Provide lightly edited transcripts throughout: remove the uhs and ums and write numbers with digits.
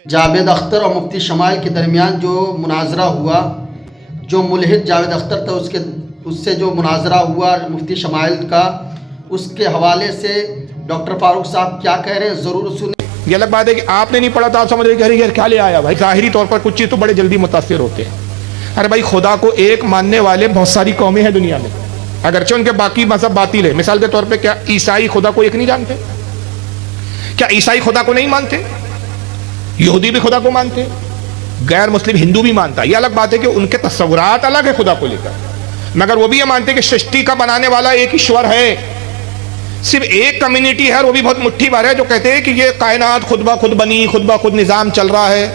جاوید اختر اور مفتی شمائل کے درمیان جو مناظرہ ہوا، جو ملحد جاوید اختر تھا اس سے جو مناظرہ ہوا مفتی شمائل کا، اس کے حوالے سے ڈاکٹر فاروق صاحب کیا کہہ رہے ہیں ضرور سنیں۔ یہ الگ بات ہے کہ آپ نے نہیں پڑھا تو آپ سمجھ رہے کہ ارے کیا لے آیا بھائی۔ ظاہری طور پر کچھ چیز تو بڑے جلدی متاثر ہوتے ہیں۔ ارے بھائی، خدا کو ایک ماننے والے بہت ساری قومیں ہیں دنیا میں، اگرچہ ان کے باقی مذہب باطل ہے۔ مثال کے طور پہ کیا عیسائی خدا کو ایک نہیں جانتے؟ کیا عیسائی خدا کو نہیں مانتے؟ یہودی بھی خدا کو مانتے، غیر مسلم ہندو بھی مانتا ہے۔ یہ الگ بات ہے کہ ان کے تصورات الگ ہے خدا کو لے کر، مگر وہ بھی یہ مانتے کہ سرشٹی کا بنانے والا ایک ایشور ہے۔ صرف ایک کمیونٹی ہے اور وہ بھی بہت مٹھی بھر ہے جو کہتے ہیں کہ یہ کائنات خود بخود بنی، خود بخود نظام چل رہا ہے،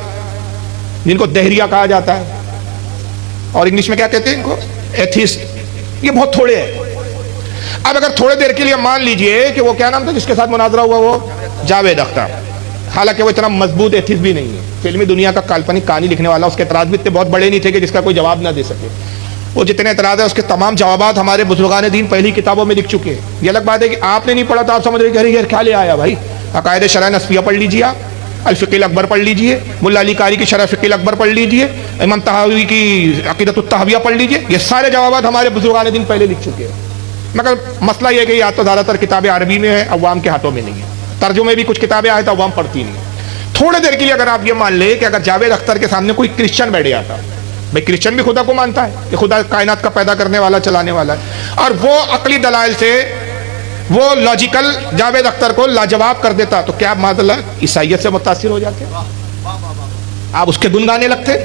جن کو دہریہ کہا جاتا ہے، اور انگلش میں کیا کہتے ہیں ان کو؟ ایتھیسٹ۔ یہ بہت تھوڑے ہیں۔ اب اگر تھوڑے دیر کے لیے مان لیجئے کہ وہ کیا نام تھا جس کے ساتھ مناظرہ ہوا، وہ جاوید اختر، حالانکہ وہ اتنا مضبوط ایتھیسٹ بھی نہیں ہے، فلمی دنیا کا کالپنک کہانی لکھنے والا، اس کے اعتراض بھی اتنے بہت بڑے نہیں تھے کہ جس کا کوئی جواب نہ دے سکے۔ وہ جتنے اعتراض ہیں اس کے تمام جوابات ہمارے بزرگان دین پہلی کتابوں میں لکھ چکے ہیں۔ یہ الگ بات ہے کہ آپ نے نہیں پڑھا تو آپ سمجھ رہے کہ ارے کیا لے آیا بھائی۔ عقائد شرح نصفیہ پڑھ لیجیے، آپ الفقہ الاکبر پڑھ لیجیے، ملا علی قاری کی شرح فقہ الاکبر پڑھ لیجیے، امام طحاوی کی عقیدۃ الطحاویہ پڑھ لیجیے۔ یہ سارے جوابات ہمارے بزرگان دین پہلے لکھ چکے ہیں، مگر مسئلہ یہ ہے کہ یا تو زیادہ تر کتابیں عربی میں ہیں، عوام کے ہاتھوں میں نہیں ہیں، ترجمے بھی کچھ کتابیں آئے تو عوام پڑھتی نہیں ہیں۔ تھوڑے دیر کے لیے اگر آپ یہ مان لیں کہ اگر جاوید اختر کے سامنے کوئی کرسچن بیٹھ جاتا، بھئی کرسچن بھی خدا کو مانتا ہے کہ خدا کائنات کا پیدا کرنے والا چلانے والا ہے، اور وہ عقلی دلائل سے وہ لاجیکل جاوید اختر کو لاجواب کر دیتا، تو کیا معاذ اللہ عیسائیت سے متاثر ہو جاتے؟ آپ اس کے گن گانے لگتے؟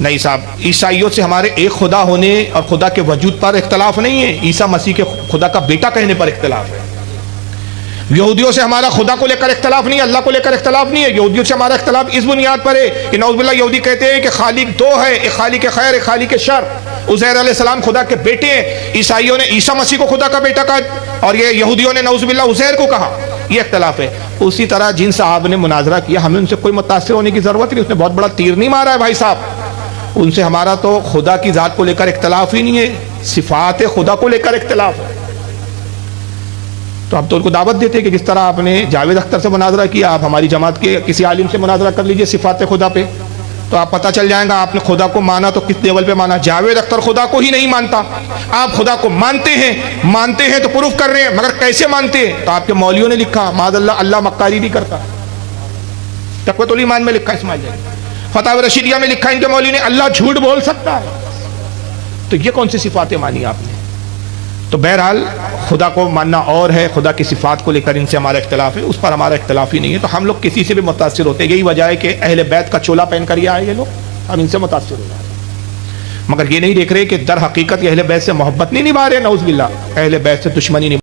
نہیں صاحب، عیسائیوں سے ہمارے ایک خدا ہونے اور خدا کے وجود پر اختلاف نہیں ہے، عیسیٰ مسیح کے خدا کا بیٹا کہنے پر اختلاف ہے۔ یہودیوں سے ہمارا خدا کو لے کر اختلاف نہیں ہے، اللہ کو لے کر اختلاف نہیں ہے۔ یہودیوں سے ہمارا اختلاف اس بنیاد پر ہے کہ نعوذ باللہ یہودی کہتے ہیں کہ خالق دو ہے، ایک خالق خیر، ایک خالق شر۔ عزیر علیہ السلام خدا کے بیٹے ہیں، عیسائیوں نے عیسیٰ مسیح کو خدا کا بیٹا کہا، اور یہ یہودیوں نے نعوذ باللہ عزیر کو کہا۔ یہ اختلاف ہے۔ اسی طرح جن صاحب نے مناظرہ کیا، ہمیں ان سے کوئی متاثر ہونے کی ضرورت نہیں، اس نے بہت بڑا تیر نہیں مارا ہے بھائی صاحب۔ ان سے ہمارا تو خدا کی ذات کو لے کر اختلاف ہی نہیں ہے، صفات خدا کو لے کر اختلاف ہے۔ تو آپ تو ان کو دعوت دیتے کہ جس طرح آپ نے جاوید اختر سے مناظرہ کیا، آپ ہماری جماعت کے کسی عالم سے مناظرہ کر لیجئے صفات خدا پہ، تو آپ پتہ چل جائیں گا آپ نے خدا کو مانا تو کس لیول پہ مانا۔ جاوید اختر خدا کو ہی نہیں مانتا، آپ خدا کو مانتے ہیں تو پروف کر رہے ہیں، مگر کیسے مانتے ہیں؟ تو آپ کے مولویوں نے لکھا، معاذ اللہ، اللہ مکاری بھی کرتا۔ تقویۃ الایمان میں لکھا، اسماعیل جان فتاوی رشیدیہ میں لکھا ان کے مولوی نے، اللہ جھوٹ بول سکتا ہے۔ تو یہ کون سی صفاتیں مانی آپ نے؟ تو بہرحال خدا کو ماننا اور ہے، خدا کی صفات کو لے کر ان سے ہمارا اختلاف ہے، اس پر ہمارا اختلاف ہی نہیں ہے۔ تو ہم لوگ کسی سے بھی متاثر ہوتے ہیں، یہی وجہ ہے کہ اہل بیت کا چولا پہن کر یہ آئے یہ لوگ، ہم ان سے متاثر ہو جائیں، مگر یہ نہیں دیکھ رہے کہ در حقیقت یہ اہل بیت سے محبت نہیں نبھا رہے، نعوذ باللہ اہل بیت سے دشمنی نبھا